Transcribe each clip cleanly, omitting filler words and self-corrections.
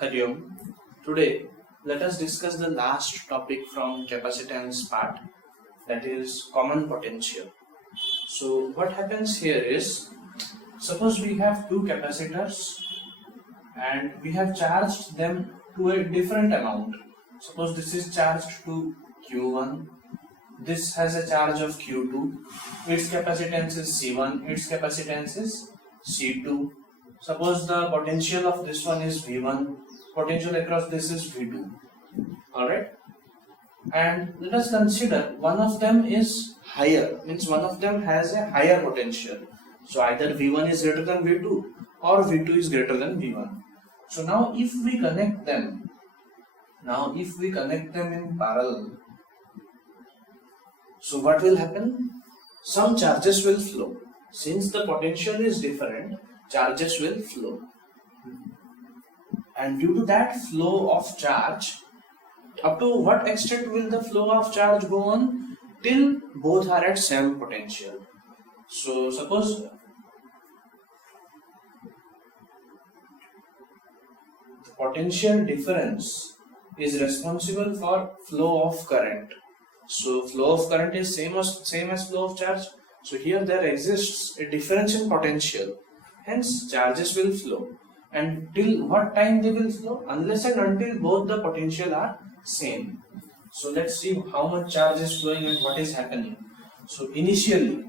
Hari Om. Today, let us discuss the last topic from capacitance part, that is common potential. So, what happens here is, suppose we have two capacitors and we have charged them to a different amount. Suppose this is charged to Q1, this has a charge of Q2, its capacitance is C1, its capacitance is C2. Suppose the potential of this one is V1, potential across this is V2. Alright? And let us consider one of them is higher, means one of them has a higher potential. So either V1 is greater than V2 or V2 is greater than V1. So now if we connect them, in parallel, so what will happen? Some charges will flow. Since the potential is different, charges will flow. And due to that flow of charge, up to what extent will the flow of charge go on? Till both are at same potential. So suppose the potential difference is responsible for flow of current. So flow of current is same as flow of charge. So here there exists a difference in potential. Hence charges will flow. And till what time they will flow? Unless and until both the potential are same. So let's see how much charge is flowing and what is happening. So initially,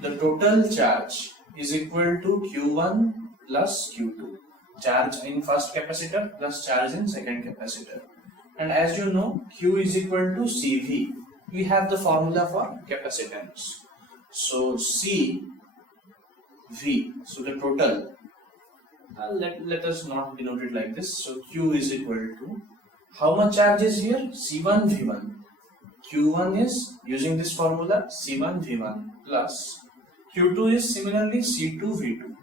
the total charge is equal to Q1 plus Q2. Charge in first capacitor plus charge in second capacitor. And as you know, Q is equal to CV. We have the formula for capacitance. So CV, so the total, let us not denote it like this. So Q is equal to, how much charge is here? C1 V1. Q1 is, using this formula, C1 V1 plus Q2 is similarly C2 V2.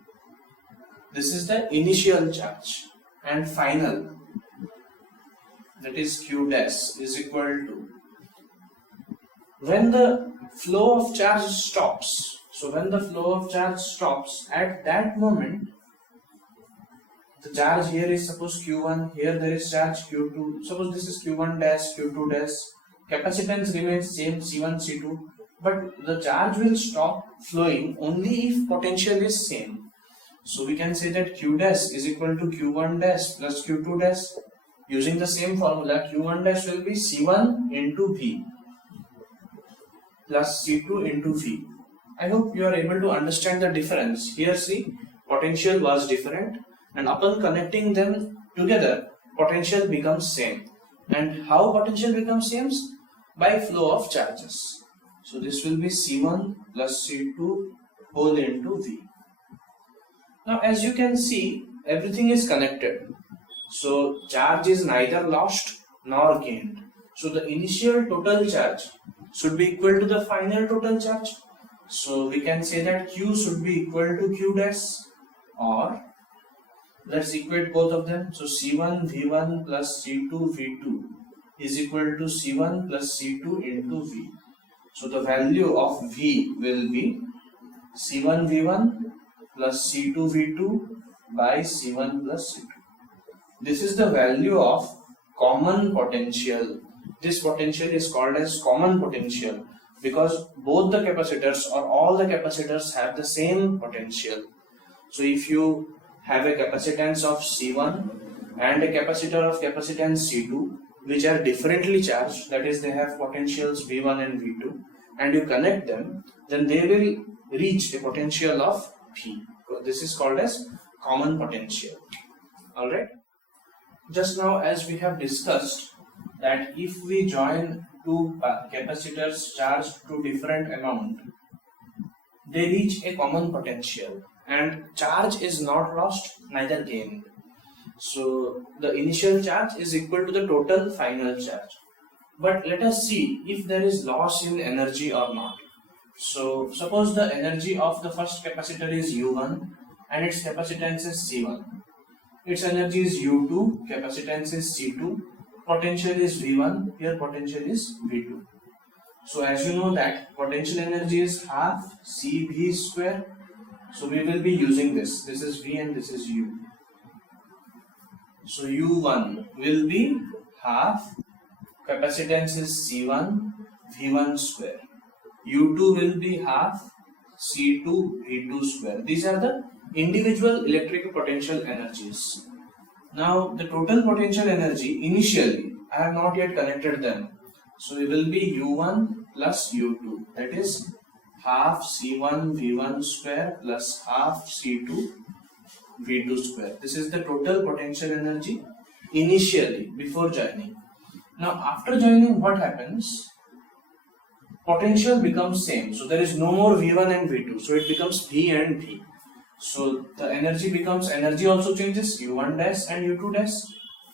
This is the initial charge. And final, that is Q dash, is equal to, when the flow of charge stops. So when the flow of charge stops, at that moment, the charge here is suppose Q1, here there is charge Q2, suppose this is Q1 dash, Q2 dash, capacitance remains same, C1, C2, but the charge will stop flowing only if potential is same. So we can say that Q dash is equal to Q1 dash plus Q2 dash. Using the same formula, Q1 dash will be C1 into V plus C2 into V. I hope you are able to understand the difference. Here see, potential was different, and upon connecting them together, potential becomes same. And how potential becomes same? By flow of charges. So this will be C1 plus C2 whole into V. Now as you can see, everything is connected. So charge is neither lost nor gained. So the initial total charge should be equal to the final total charge. So we can say that Q should be equal to Q dash, or let's equate both of them. So C1 V1 plus C2 V2 is equal to C1 plus C2 into V. So the value of V will be C1 V1 plus C2 V2 by C1 plus C2. This is the value of common potential. This potential is called as common potential because both the capacitors or all the capacitors have the same potential. So if you have a capacitance of C1 and a capacitor of capacitance C2 which are differently charged, that is they have potentials V1 and V2, and you connect them, then they will reach a potential of V. This is called as common potential. Alright. Just now as we have discussed that if we join two capacitors charged to different amount, they reach a common potential and charge is not lost neither gained. So the initial charge is equal to the total final charge. But let us see if there is loss in energy or not. So suppose the energy of the first capacitor is U1 and its capacitance is C1. Its energy is U2, capacitance is C2, potential is V1, here potential is V2. So as you know that potential energy is half CV square. So we will be using this. This is V and this is U. So U1 will be half, capacitance is C1 V1 square. U2 will be half C2 V2 square. These are the individual electric potential energies. Now the total potential energy initially, I have not yet connected them. So it will be U1 plus U2, that is half C1 V1 square plus half C2 V2 square. This is the total potential energy initially before joining. Now after joining, what happens? Potential becomes same. So there is no more V1 and V2. So it becomes V and V. So the energy also changes, U1 dash and U2 dash.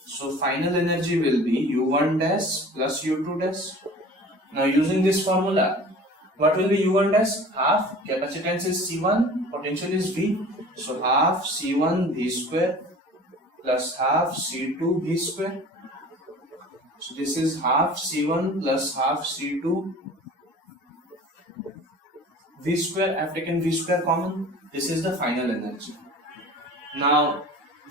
So final energy will be U1 dash plus U2 dash. Now using this formula, what will be U1 dash? Half, capacitance is C1, potential is V. So half C1 V square plus half C2 V square. So this is half C1 plus half C2 V square. I have taken V square common. This is the final energy. Now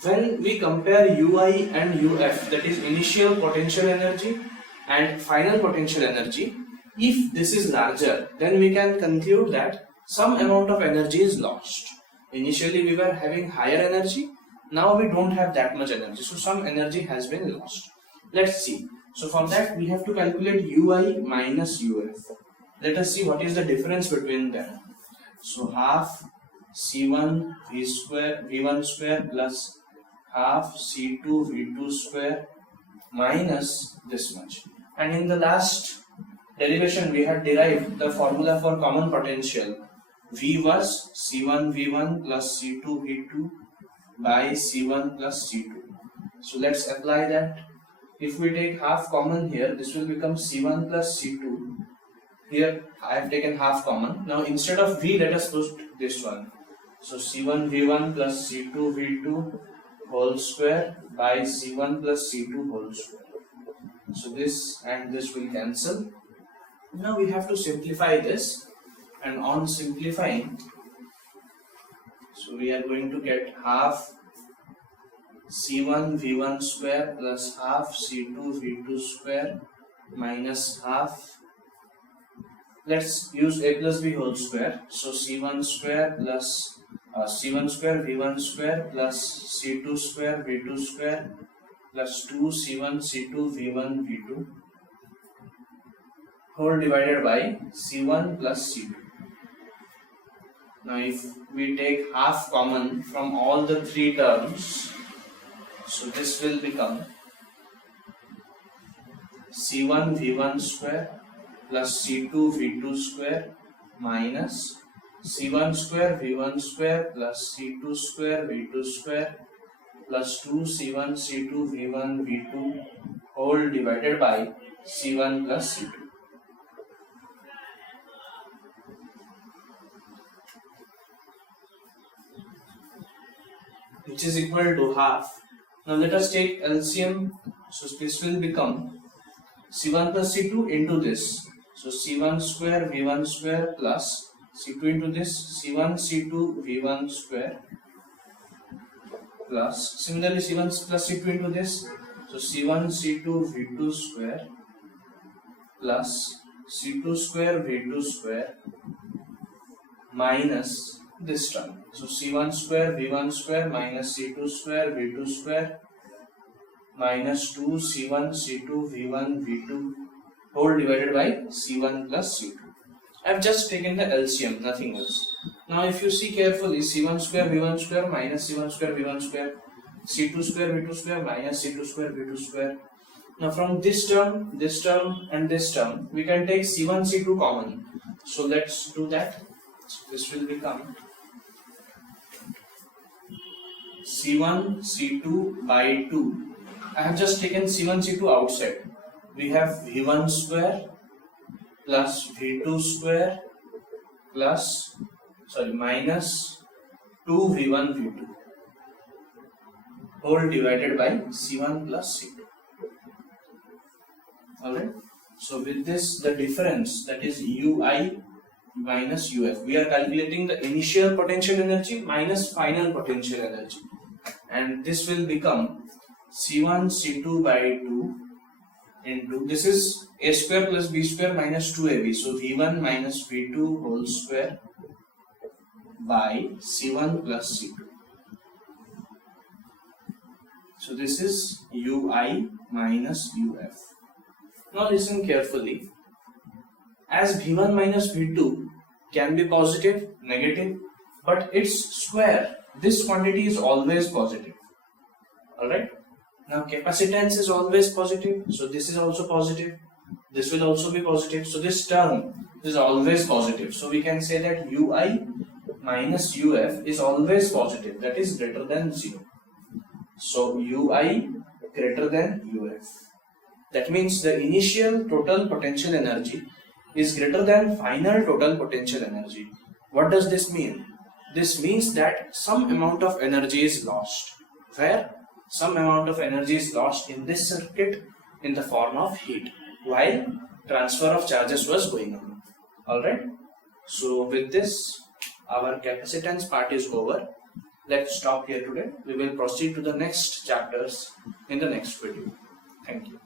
when we compare UI and UF, that is initial potential energy and final potential energy, if this is larger, then we can conclude that some amount of energy is lost. Initially we were having higher energy, now we don't have that much energy, so some energy has been lost. Let's see. So for that we have to calculate UI minus UF. Let us see what is the difference between them. So half C1 V1 square plus half C2 V2 square minus this much. And in the last derivation we had derived the formula for common potential. V was C1 V1 plus C2 V2 by C1 plus C2. So let's apply that. If we take half common here, this will become C1 plus C2. Here I have taken half common. Now instead of V, let us put this one. So C1 V1 plus C2 V2 whole square by C1 plus C2 whole square. So this and this will cancel. Now we have to simplify this, and on simplifying, so we are going to get half C1 V1 square plus half C2 V2 square minus half, let's use A plus B whole square, so C1 square plus C1 square V1 square plus C2 square V2 square plus 2 C1 C2 V1 V2 whole divided by C1 plus C2. Now if we take half common from all the three terms, so this will become C1 V1 square plus C2 V2 square minus C1 square V1 square plus C2 square V2 square plus 2 C1 C2 V1 V2 whole divided by C1 plus C2. Which is equal to half. Now let us take LCM. So this will become C1 plus C2 into this. So C1 square V1 square plus C2 into this C1 C2 V1 square plus similarly C1 plus C2 into this. So C1 C2 V2 square plus C2 square V2 square minus this term. So C1 square V1 square minus C2 square V2 square minus 2 C1 C2 V1 V2 whole divided by C1 plus C2. I have just taken the LCM, nothing else. Now if you see carefully, C1 square V1 square minus C1 square V1 square, C2 square V2 square minus C2 square V2 square. Now from this term and this term, we can take C1 C2 common. So let's do that. So this will become C1 C2 by 2. I have just taken C1 C2 outside. We have V1 square plus V2 square plus minus 2 V1 V2 whole divided by C1 plus C2. Alright. So with this, the difference, that is Ui minus Uf, we are calculating the initial potential energy minus final potential energy, and this will become C1 C2 by 2 into, this is A square plus B square minus 2AB, so V1 minus V2 whole square by C1 plus C2. So this is Ui minus Uf. Now listen carefully. As V1 minus V2 can be positive, negative, but its square, this quantity is always positive. Alright? Now capacitance is always positive, so this is also positive. This will also be positive. So this term is always positive. So we can say that Ui minus Uf is always positive, that is greater than 0. So Ui greater than Uf. That means the initial total potential energy is greater than final total potential energy. What does this mean? This means that some amount of energy is lost. Where? Some amount of energy is lost in this circuit in the form of heat while transfer of charges was going on. Alright? So with this, our capacitance part is over. Let's stop here today. We will proceed to the next chapters in the next video. Thank you.